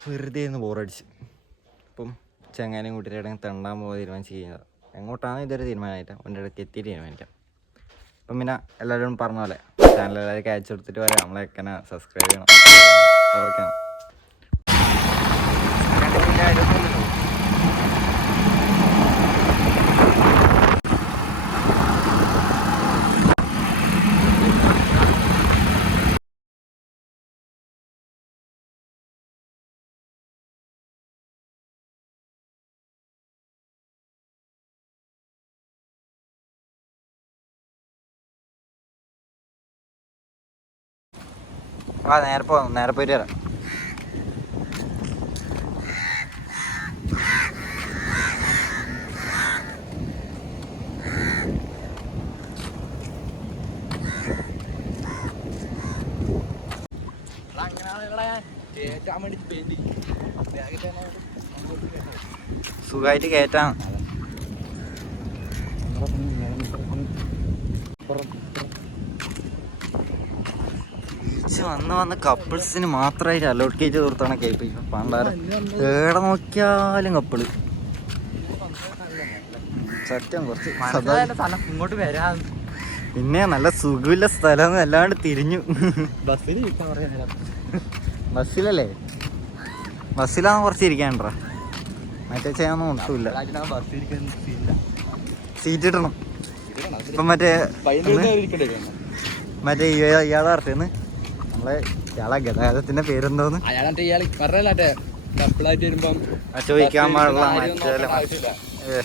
വെറുതെ ഒന്ന് ബോറടിച്ച്. അപ്പം ചങ്ങാനും കൂട്ടിയിട്ട് തെണ്ടാൻ പോകാൻ തീരുമാനിച്ച് കഴിഞ്ഞാൽ എങ്ങോട്ടാണ് ഇതൊരു തീരുമാനമായിട്ട് അവൻ്റെ ഇടയ്ക്ക് എത്തിയിട്ട് തീരുമാനിക്കാം. അപ്പം പിന്നെ എല്ലാവരും പറഞ്ഞ പോലെ ചാനൽ എല്ലാവർക്കും അയച്ചു കൊടുത്തിട്ട് വരാം. നമ്മളെങ്ങനെ സബ്സ്ക്രൈബ് ചെയ്യണം. ഓക്കെ. നേരെ പോയിട്ട് വരാം. സുഖമായിട്ട് കയറ്റാം. വന്ന് കപ്പിൾസിന് മാത്രമായിട്ട് അലോട്ട് ചെയ്ത് കൊടുത്താണ് കേൾപ്പിക്കും. പണ്ടാരം ഏടെ നോക്കിയാലും കപ്പിള്. സത്യം കുറച്ച് ഇങ്ങോട്ട് വരാം. പിന്നെ നല്ല സുഖമില്ല സ്ഥലം അല്ലാണ്ട് തിരിഞ്ഞു. ബസ്സിലല്ലേ? ബസ്സിലാന്ന് കുറച്ച് ഇരിക്കാൻട്രാ. മറ്റേ ചെയ്യാനൊന്നും ഒട്ടുമില്ല. സീറ്റ് ഇടണം. ഇപ്പം മറ്റേ ഇയാളെ പറഞ്ഞിന്ന് നമ്മളെ ഇയാളെ ഗതാഗതത്തിന്റെ പേരെന്തോന്ന് ചോദിക്കാൻ പാടില്ല. മറ്റേ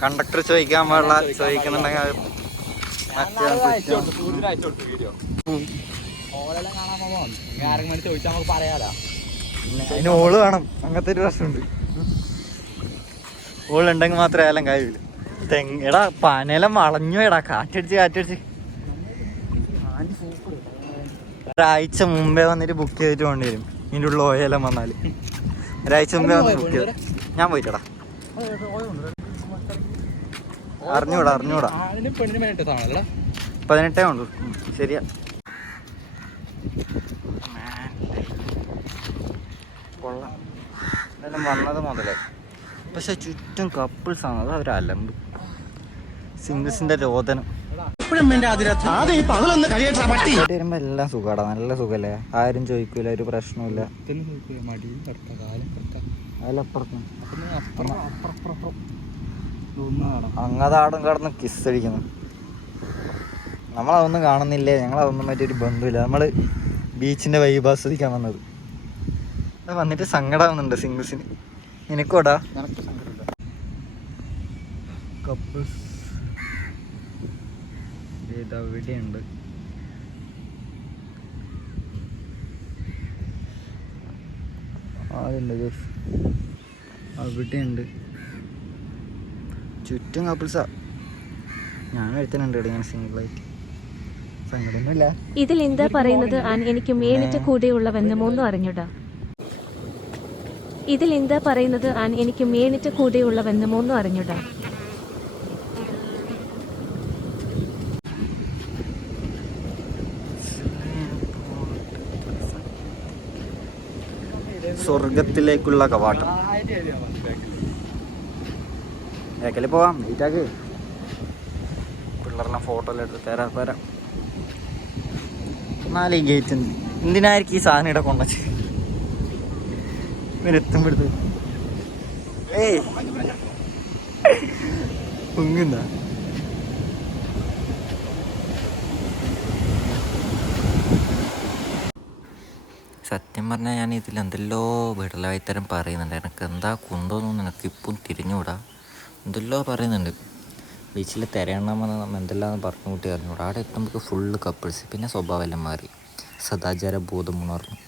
കണ്ടക്ടർ ചോദിക്കാൻ പാടില്ല. ചോദിക്കുന്നുണ്ടെങ്കിൽ അതിന് ഓള് വേണം. അങ്ങനത്തെ ഒരു പ്രശ്നമുണ്ട്. ഓളുണ്ടെങ്കിൽ മാത്രമേ എല്ലാം കഴിയില്ല. എടാ പനയെല്ലാം വളഞ്ഞു എടാ. കാറ്റടിച്ച് ഒരാഴ്ച മുമ്പേ വന്നിട്ട് ബുക്ക് ചെയ്തിട്ട് വേണ്ടി വരും. ഇതിൻ്റെ ഉള്ള ഓയെല്ലാം വന്നാല് ഒരാഴ്ച മുമ്പേ വന്ന് ബുക്ക് ചെയ്തു. ഞാൻ പോയിട്ടടാ. അറിഞ്ഞൂടാ 18 ഉള്ളൂ. ശരിയാ. കൊള്ളാം. എന്തായാലും വന്നത് മുതലേ. പക്ഷെ ചുറ്റും കപ്പിൾസാണ്. അതാ ഒരു അലമ്പ്. സിംഗിൾസിന്റെ രോദനം. വരുമ്പോ എല്ലാം സുഖാടാ. നല്ല സുഖല്ലേ? ആരും ചോദിക്കൂല. ഒരു പ്രശ്നമില്ല. അങ്ങതാടും കടന്ന് കിസ്സടിക്കുന്നു. നമ്മളതൊന്നും കാണുന്നില്ലേ? ഞങ്ങളതൊന്നും മറ്റൊരു ബന്ധമില്ല. നമ്മള് ബീച്ചിന്റെ വൈബ് ആസ്വദിക്കാൻ വന്നത്. വന്നിട്ട് സങ്കടമാവുന്നുണ്ട് സിംഗിൾസിന്. എനിക്കോടാ കപ്പിൾസ് ഇതവിടെയുണ്ട്. അവിടെയുണ്ട്. ചുറ്റും കപ്പിൾസാ. ഞാൻ എഴുത്തുന്നുണ്ട് ഇങ്ങനെ സിംഗിളായിട്ട്. സങ്കടമൊന്നുമില്ല. ഇതിൽ എന്താ പറയുന്നത്? എനിക്ക് മേനിട്ട് കൂടെയുള്ളവെന്ന് മൂന്നും അറിഞ്ഞൂടാ. ഇതിലെന്താ പറയുന്നത്? എനിക്ക് മേനിട്ട് കൂടെയുള്ളവെന്ന് മൂന്നും അറിഞ്ഞൂടാ. സ്വർഗത്തിലേക്കുള്ള കവാടം. ബേക്കല് പോവാം. നീറ്റാക്ക്. പിള്ളേരെല്ലാം ഫോട്ടോ എല്ലാം എടുത്ത് തരാം. നാല് ഗേറ്റ് എന്തിനായിരിക്കും ഈ സാധനം ഇവിടെ കൊണ്ടുവച്ച് എത്തുമ്പോഴത്ത്? ഏയ് പൊങ്ങുന്ന സത്യം പറഞ്ഞാൽ ഞാൻ ഇതിൽ എന്തെല്ലോ വിടലായിത്തരം പറയുന്നുണ്ട്. എനിക്ക് എന്താ കുന്തോന്നും എനിക്ക് ഇപ്പം തിരിഞ്ഞുകൂടാ. എന്തെല്ലോ പറയുന്നുണ്ട്. ബീച്ചിൽ തിരയണമെന്ന് നമ്മൾ എന്തെല്ലാം പറഞ്ഞു കൂട്ടി അറിഞ്ഞുകൂടാ. അവിടെ എത്തുമ്പോൾ ഫുള്ള് കപ്പിൾസ്. പിന്നെ സ്വഭാവമെല്ലാം മാറി. സദാചാര ബോധം ഉണർന്നു.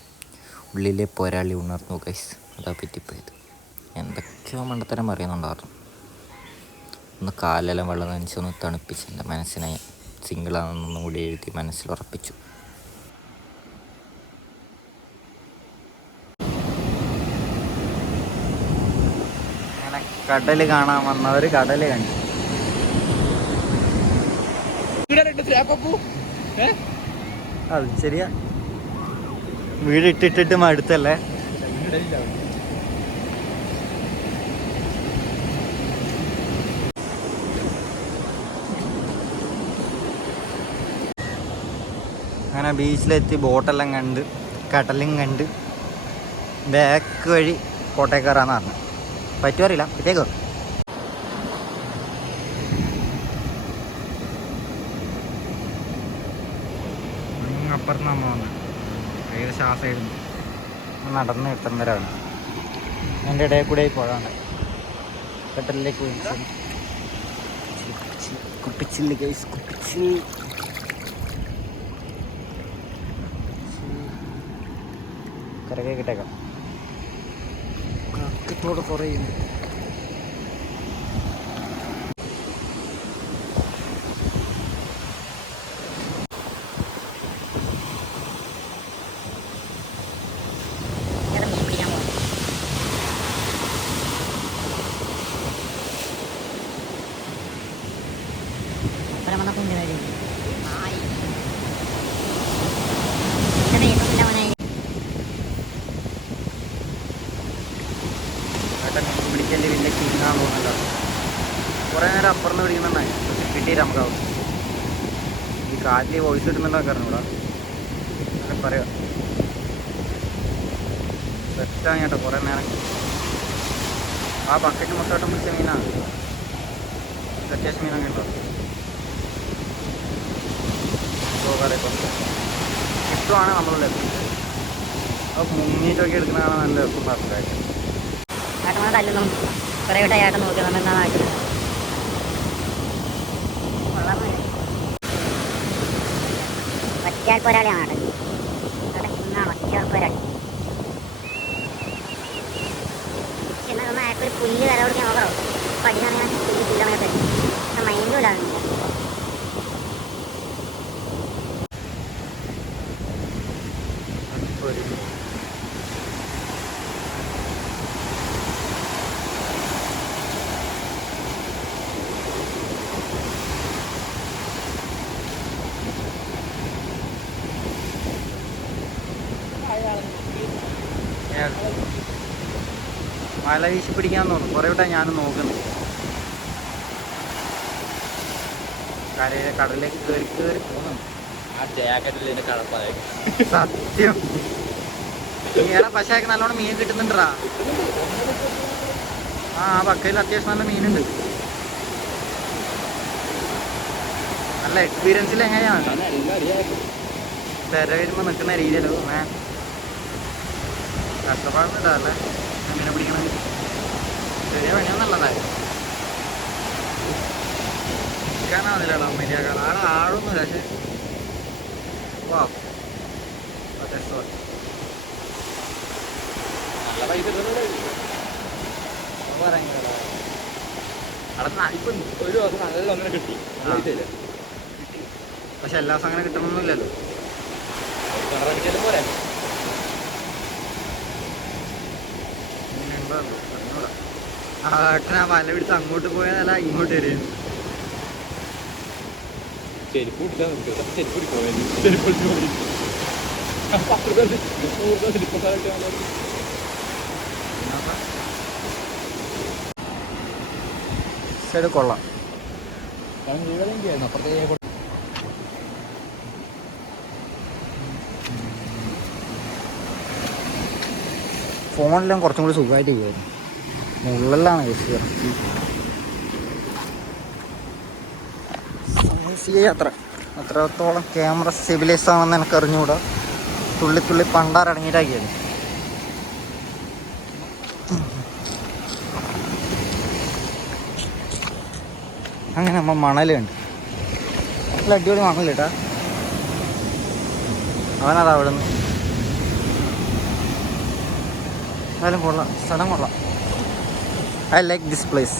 ഉള്ളിലെ പോരാളി ഉണർന്നു ഗൈസ്. അതാ പറ്റിപ്പോയത്. എന്തൊക്കെയോ മണ്ടത്തരം പറയുന്നുണ്ടായിരുന്നു. ഒന്ന് കാലെല്ലാം വെള്ളം നനച്ച് ഒന്ന് തണുപ്പിച്ച് എൻ്റെ മനസ്സിനെ സിംഗിളാണെന്നൊന്നും കൂടി എഴുതി മനസ്സിൽ ഉറപ്പിച്ചു. അങ്ങനെ കടൽ കാണാൻ വന്നവർ കടൽ കണ്ടു. അത് ശരിയാ. വീട് ഇട്ടിട്ട് മടുത്തല്ലേ? അങ്ങനെ ബീച്ചിലെത്തി ബോട്ടെല്ലാം കണ്ട് കടലും കണ്ട് ബാക്ക് വഴി കോട്ടയം കയറാന്ന് പറഞ്ഞു. പറ്റുമറിയില്ല, പറ്റിയേക്കോ? അപ്പുറത്ത് നമ്മൾ വന്നു ഏകദേശം ആ സൈഡിൽ നടന്ന് എത്തുന്നവരാണ്. എൻ്റെ ഇടയിൽ കൂടെ പോകാണ് കടലിലേക്ക് പോയി. കുപ്പിച്ചില്ല് ഗൈസ്, കുപ്പിച്ചില്ല് കരകെ കിട്ടേക്കാം. കക്കത്തോട് കുറയുന്നു. മീൻ പിടിക്കല് വലിയ കിന്നാന്ന് തോന്നുന്നല്ലോ. കുറേ നേരം അപ്പുറന്ന് പിടിക്കുന്നുണ്ടായി, പക്ഷെ കിട്ടിയിട്ട് നമുക്കാവും. ഈ കാറ്റിൽ വോയിസ് ഇടുന്നുണ്ടോ അറിഞ്ഞൂടാ, അങ്ങനെ പറയാം. സെറ്റാണ് കേട്ടോ. കുറേ നേരം ആ ബക്കറ്റ് മൊത്തമായിട്ടും പിടിച്ച മീനാണ്. അത്യാവശ്യം മീനൊക്കെ ഉണ്ടോ ഇഷ്ടമാണ് നമ്മളുടെ. അപ്പോൾ മുങ്ങിയിട്ടൊക്കെ എടുക്കുന്നതാണ് നല്ല രസം പറഞ്ഞായിട്ട്. ഏട്ടന്മാരെ തല്ലുന്നു കുറേ വിട്ട ഏട്ടൻ നോക്കി നമ്മൾ എന്നാ നാട്ടിൽ ഒറ്റയാൾ പോരാളിയാണ് ഏട്ടൻ. ഏട്ടൻ ഇന്നാണ് ഒറ്റയാൾ പോരാളി. എന്നാൽ നമ്മൾ ഏട്ടൊരു പുല്ല് വില കൊടുക്കാൻ നോക്കറോ പഠിക്കാൻ പുല്ല് പുല്ലങ്ങനെ തരും. മൈൻഡും ഇല്ലാതെ മല വീശി പിടിക്കാൻ തോന്നും. കുറേ വിട്ടാ ഞാനും നോക്കുന്നു. കടലിലേക്ക് കയറി കയറി പോകുന്നു. സത്യം ഈടെ പക്ഷേ നല്ലോണം മീൻ കിട്ടുന്നുണ്ടാ. ആ പക്കയിൽ അത്യാവശ്യം നല്ല മീനുണ്ട്. നല്ല എക്സ്പീരിയൻസിൽ എങ്ങനെയാണ് തിര വരുമ്പോൾ നിൽക്കുന്ന രീതിയല്ലോ. കഷ്ടപ്പാടുണ്ടല്ലേ മീനെ പിടിക്കണം. ചെറിയ പണിയൊന്നുള്ളതായിരുന്നു. നിൽക്കാനാവുന്നില്ലല്ലോ മര്യാദ. ആളെ ആളൊന്നുമില്ല, പക്ഷേ വാ നല്ല പൈസ ഒരു ദിവസം നല്ല ഒന്നിനെ കിട്ടി. പക്ഷെ എല്ലാ ദിവസം അങ്ങനെ കിട്ടണമെന്നില്ലല്ലോ. പോരെ ഏട്ടനാ വല പിടിച്ച് അങ്ങോട്ട് പോയതല്ല ഇങ്ങോട്ട് വരും. സൈഡ് കൊള്ളാം. ഫോണിലും കുറച്ചും കൂടി സുഖമായിട്ട് ചെയ്യുമായിരുന്നു. മുള്ളെല്ലാം യാത്ര അത്രത്തോളം ക്യാമറ സ്റ്റെബിലൈസ് ആണെന്ന് എനിക്ക് അറിഞ്ഞുകൂടാ. തുള്ളി തുള്ളി പണ്ടാറടങ്ങിയിട്ടാക്കിയത്. അങ്ങനെ നമ്മൾ മണലുണ്ട്. നല്ല അടിപൊളി മണൽ കേട്ടാ. അവനതാ അവിടെ നിന്ന്. എന്നാലും കൊള്ളാം, സ്ഥലം കൊള്ളാം. I like this place.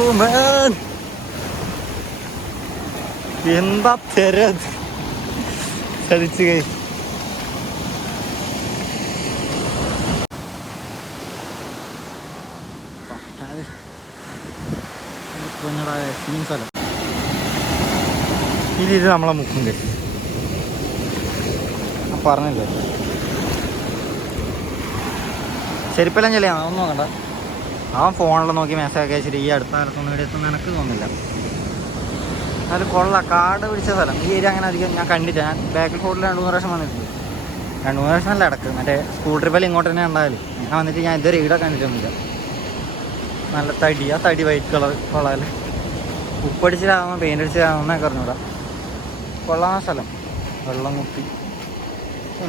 Oh man, എന്താ തെരത് ചതിച്ചു കൈ. സീൻ സ്ഥലം ഇത് നമ്മളെ മുക്കും ഗൈസ്. പറഞ്ഞില്ലേ ചെരുപ്പെല്ലാം ചെല്ലിയാ അതൊന്നും നോക്കണ്ട. അവൻ ഫോണിൽ നോക്കി മെസ്സേജ് അയച്ചിട്ട് ഈ അടുത്ത കാലത്തൊന്നും ഇവിടെ എത്തുന്ന എനിക്ക് തോന്നുന്നില്ല. എന്നാലും കൊള്ളാം, കാട് പിടിച്ച സ്ഥലം. ഈ ഏരിയ അങ്ങനെ അധികം ഞാൻ കണ്ടില്ല. ഞാൻ ബാക്കിൽ ഫോർട്ടിൽ 2-3 പ്രാവശ്യം വന്നിട്ടുണ്ട്. 2-3 പ്രാവശ്യം നല്ല ഇടക്ക് മറ്റേ സ്കൂൾ ട്രിപ്പെല്ലാം ഇങ്ങോട്ട് തന്നെ ഉണ്ടായാലും ഞാൻ വന്നിട്ട് ഞാൻ ഇതുവരെ ഇവിടെ കണ്ടിട്ടൊന്നുമില്ല. നല്ല തടി, ആ തടി വൈറ്റ് കളർ കൊള്ളാമല്ലേ. ഉപ്പടിച്ചിട്ടാകുമ്പോൾ പെയിൻ്റ് അടിച്ചിട്ടാകുന്നൊക്കെ അറിഞ്ഞൂടാ. കൊള്ളാവുന്ന സ്ഥലം. വെള്ളം കുത്തി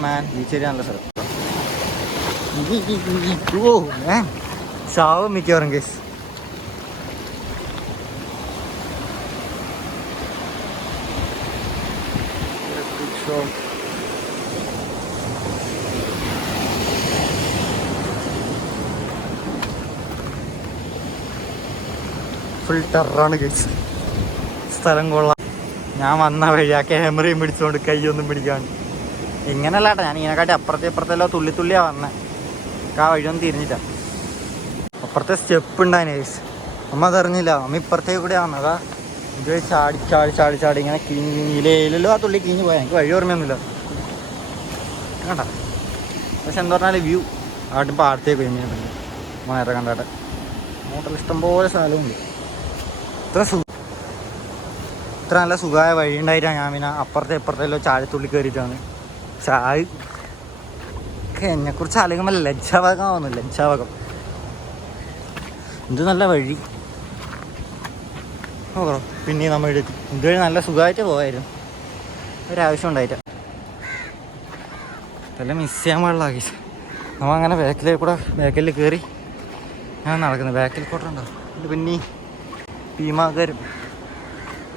മാൻ ബീച്ച് ഏരിയ നല്ല സ്ഥലം. ഓ മാൻ ചാവും മിക്കവാറും കേസ്. Full ടെററാണ് case. സ്ഥലം കൊള്ളാം. ഞാൻ വന്ന വഴി ആ ക്യാമറയും പിടിച്ചുകൊണ്ട് കൈയൊന്നും പിടിക്കാണ്ട് ഇങ്ങനെയല്ല കേട്ടോ. ഞാൻ ഇതിനെക്കാട്ടി അപ്പുറത്തെല്ലോ തുള്ളിയാണ് വന്നത്. ആ വഴിയൊന്നും തിരിഞ്ഞില്ല. അപ്പുറത്തെ സ്റ്റെപ്പ് ഉണ്ടായിന് കേസ്. അമ്മ അതറിഞ്ഞില്ല. അമ്മ ഇപ്പുറത്തേക്ക് കൂടെ വന്നതാ. ഇത് ചാടി ചാടി ചാടി ചാടി ഇങ്ങനെ കിഞ്ഞിലോ ആ തുള്ളി കിഞ്ഞ് പോയാൽ എനിക്ക് വഴി ഓർമ്മയൊന്നുമില്ല കേട്ടാ. പക്ഷെ എന്താ പറഞ്ഞാൽ വ്യൂ ആട്ടും പാടത്തേക്ക് കഴിഞ്ഞ നേരെ കണ്ടാട്ടെ. അങ്ങോട്ടുള്ള ഇഷ്ടംപോലെ സ്ഥലമുണ്ട്. ഇത്ര നല്ല സുഖമായ വഴി ഉണ്ടായിട്ടാണ് ഞാൻ പിന്നെ ഇപ്പുറത്തെല്ലോ ചാടിത്തുള്ളി കയറിയിട്ടാണ്. ചായ എന്നെക്കുറിച്ച് ആലോചിക്കുമ്പോൾ ലജ്ജാഭാഗമാവുന്നു. ലജ്ജാഭാഗം. ഇത് നല്ല വഴി നോക്കറോ. പിന്നെ നമ്മൾ എടുത്ത് ഇതുവഴി നല്ല സുഖമായിട്ട് പോകായിരുന്നു. ഒരാവശ്യം ഉണ്ടായിട്ട ഇതെല്ലാം മിസ് ചെയ്യാൻ പാടില്ല. നമ്മൾ അങ്ങനെ ബാക്കിൽ കയറി ഞാൻ നടക്കുന്നത്. ബാക്കിൽ കോട്ടുണ്ടോ പിന്നെ ഭീമാകരും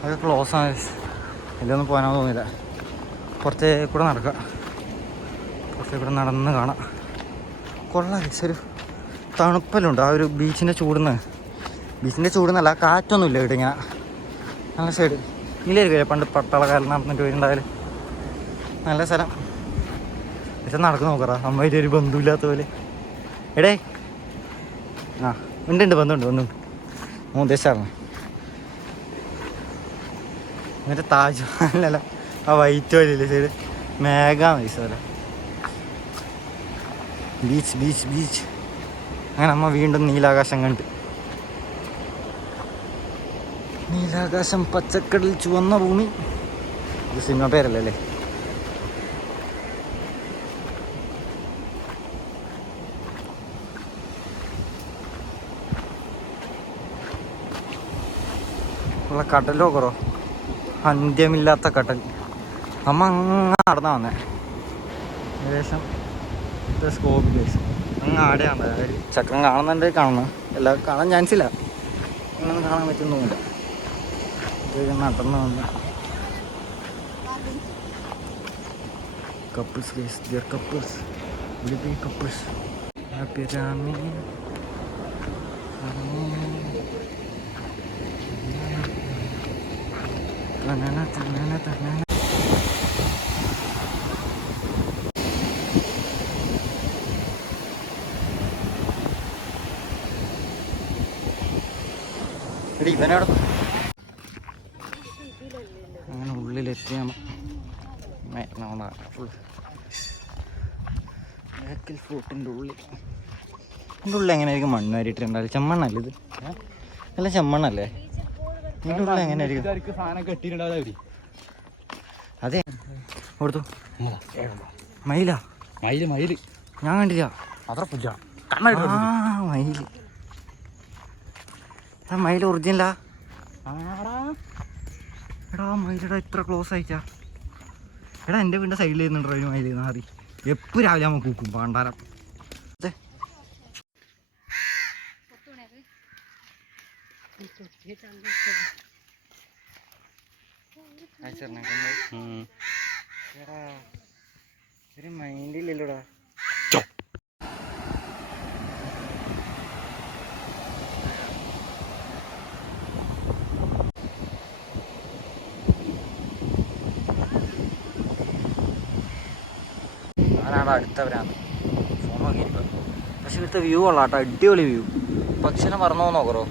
അതൊക്കെ ക്ലോസ് ആണ്. ഇതിലൊന്നും പോകാനോ തോന്നില്ല. പുറത്തേക്ക് കൂടെ നടക്കാം. പുറത്തേക്ക് കൂടെ നടന്ന് കാണാം. കൊള്ളാം. ഒരു തണുപ്പലുണ്ട് ആ ഒരു ബീച്ചിൻ്റെ ചൂടുന്നല്ല. കാറ്റൊന്നുമില്ല ഇവിടെ. ഇങ്ങനെ നല്ല സൈഡ് ഇല്ലായിരിക്കും. പണ്ട് പട്ടാളക്കാലം നടന്നിട്ട് വരുന്നുണ്ടായാലും നല്ല സ്ഥലം. പക്ഷെ നടക്ക് നോക്കറാ. അമ്മയുടെ ഒരു ബന്ധുവില്ലാത്ത പോലെ. എടേ ആ ഉണ്ട് ബന്ധുണ്ട്. ഉദ്ദേശിച്ചായിരുന്നു എന്നിട്ട് താജ്മഹലല്ല ആ വൈറ്റ് വഴിയില്ലേ സൈഡ് മേഘാണ് ഈ സ്ഥലം. ബീച്ച് അങ്ങനെ അമ്മ വീണ്ടും നീലാകാശം കണ്ട്. നീലാകാശം, പച്ചക്കടൽ, ചുവന്ന ഭൂമി. ഇത് സിനിമ പേരല്ലേ? ഉള്ള കടലോ കുറോ അന്ത്യമില്ലാത്ത കടൽ. അമ്മ അങ്ങ് നടന്നാ വന്നേ. ഏകദേശം സ്കോപ്പ് അങ്ങ് ആടെയാണ്. ഒരു ചക്രം കാണുന്നുണ്ട്. എല്ലാം കാണാൻ ചാൻസില്ല. അങ്ങനെ കാണാൻ പറ്റുന്നൊന്നുമില്ല. ഇത് നടന്നു വന്ന് കപ്പിൾസ് ഹാപ്പി രാമി. ഇവനോട് അങ്ങനെ ഉള്ളിലെത്തി. ഫുൾ ബാക്കിൽ ഫോർട്ടിൻ്റെ ഉള്ളിൽ എങ്ങനെയായിരിക്കും മണ്ണ് വാരിയിട്ടുണ്ടാവില്ല. ചെമ്മണ്ണല്ലേ ഇത്? അല്ല ചെമ്മണ്ണല്ലേ? ഇതിൻ്റെ ഉള്ളിൽ എങ്ങനെയായിരിക്കും അതെ കൊടുത്തു. മയിലാ? മയില് ഞാൻ കണ്ടില്ല. മയിൽ ഒറിജിനലാ? എടാ മയിലെടാ ഇത്ര ക്ലോസ് ആയിട്ടാ. എടാ എൻ്റെ വീടിൻ്റെ സൈഡിൽ ഇരുന്നുണ്ടോ ഒരു മയിൽ? നാറി എപ്പോൾ രാവിലെ നമുക്ക് കൂക്കും പാണ്ടാരം. ഒരു മൈൻഡില്ലല്ലോടാ. ഞാനാണ് അടുത്തവരാണ് ഫോൺ നോക്കിയിരിക്കുക. പക്ഷെ ഇവിടുത്തെ വ്യൂ കൊള്ളാട്ടോ. അടിപൊളി വ്യൂ. പക്ഷിനെ പറന്നു നോക്കറോ.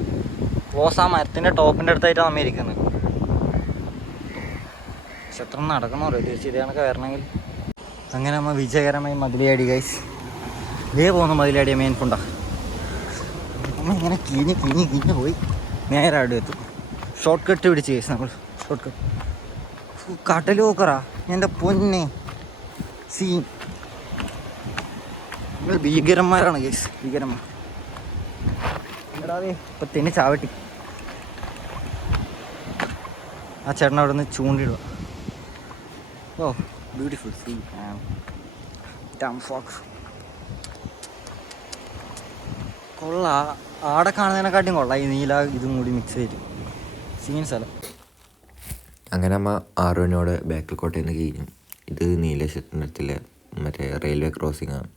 ക്ലോസ് ആ മരത്തിൻ്റെ ടോപ്പിൻ്റെ അടുത്തായിട്ടാണ് നമ്മ ഇരിക്കുന്നത്. പക്ഷെ എത്ര നടക്കണമല്ലോ തിരിച്ച് ഇത് കണക്കെ വരണമെങ്കിൽ. അങ്ങനെ നമ്മൾ വിജയകരമായി മതിലയാടി ഗൈസ്. ഇതേ പോകുന്ന മതിലയാടിയ മെയിൻ ഫുണ്ടാ. നമ്മൾ ഇങ്ങനെ കിഞ്ഞ് പോയി നേരെ അവിടെ എത്തും. ഷോർട്ട് കട്ട് പിടിച്ച് ഗൈസ് നമ്മൾ. ഷോർട്ട് കട്ട് കട്ടൽ നോക്കറാ എൻ്റെ പൊന്നെ സീൻ. നിങ്ങൾ ഭീകരന്മാരാണ് ഗൈസ്, ഭീകരന്മാർ. എടാവേ ഇപ്പം തന്നെ ചാവട്ടി. ആ ചേട്ടൻ അവിടെ നിന്ന് ചൂണ്ടിടുക. ഓ ബ്യൂട്ടിഫുൾ സീൻ. കൊള്ള ആടെ കാണുന്നതിനെക്കാട്ടിയും കൊള്ളാം ഈ നീല ഇതും കൂടി മിക്സ് ചെയ്തിട്ട്. സീൻ സ്ഥലം. അങ്ങനെ അമ്മ 6 മണിയോടെ ബാക്കിൽ കോട്ടയിൽ നിന്ന് കഴിഞ്ഞു. ഇത് നീലേശ്വരത്തിനടുത്തിലെ മറ്റേ റെയിൽവേ ക്രോസിംഗ് ആണ്.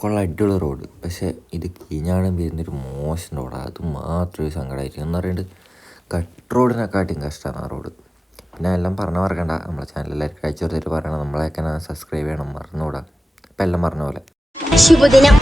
കൊള്ള അടിപൊളി റോഡ്. പക്ഷേ ഇത് കീഞ്ഞാണ് വരുന്നൊരു മോശം റോഡാണ്. അത് മാത്രമൊരു സങ്കടമായിട്ട് എന്ന് പറയുന്നത് കട്ട് റോഡിനെക്കാട്ടിയും കഷ്ടമാണ് ആ റോഡ്. പിന്നെ എല്ലാം പറഞ്ഞാൽ മറക്കണ്ട, നമ്മളെ ചാനൽ എല്ലാവർക്കും അയച്ചു കൊടുത്തിട്ട് പറയണം. നമ്മളെയൊക്കെ സബ്സ്ക്രൈബ് ചെയ്യണം, മറന്നുകൂടാ. ഇപ്പം എല്ലാം പറഞ്ഞ പോലെ ശുഭദിനം.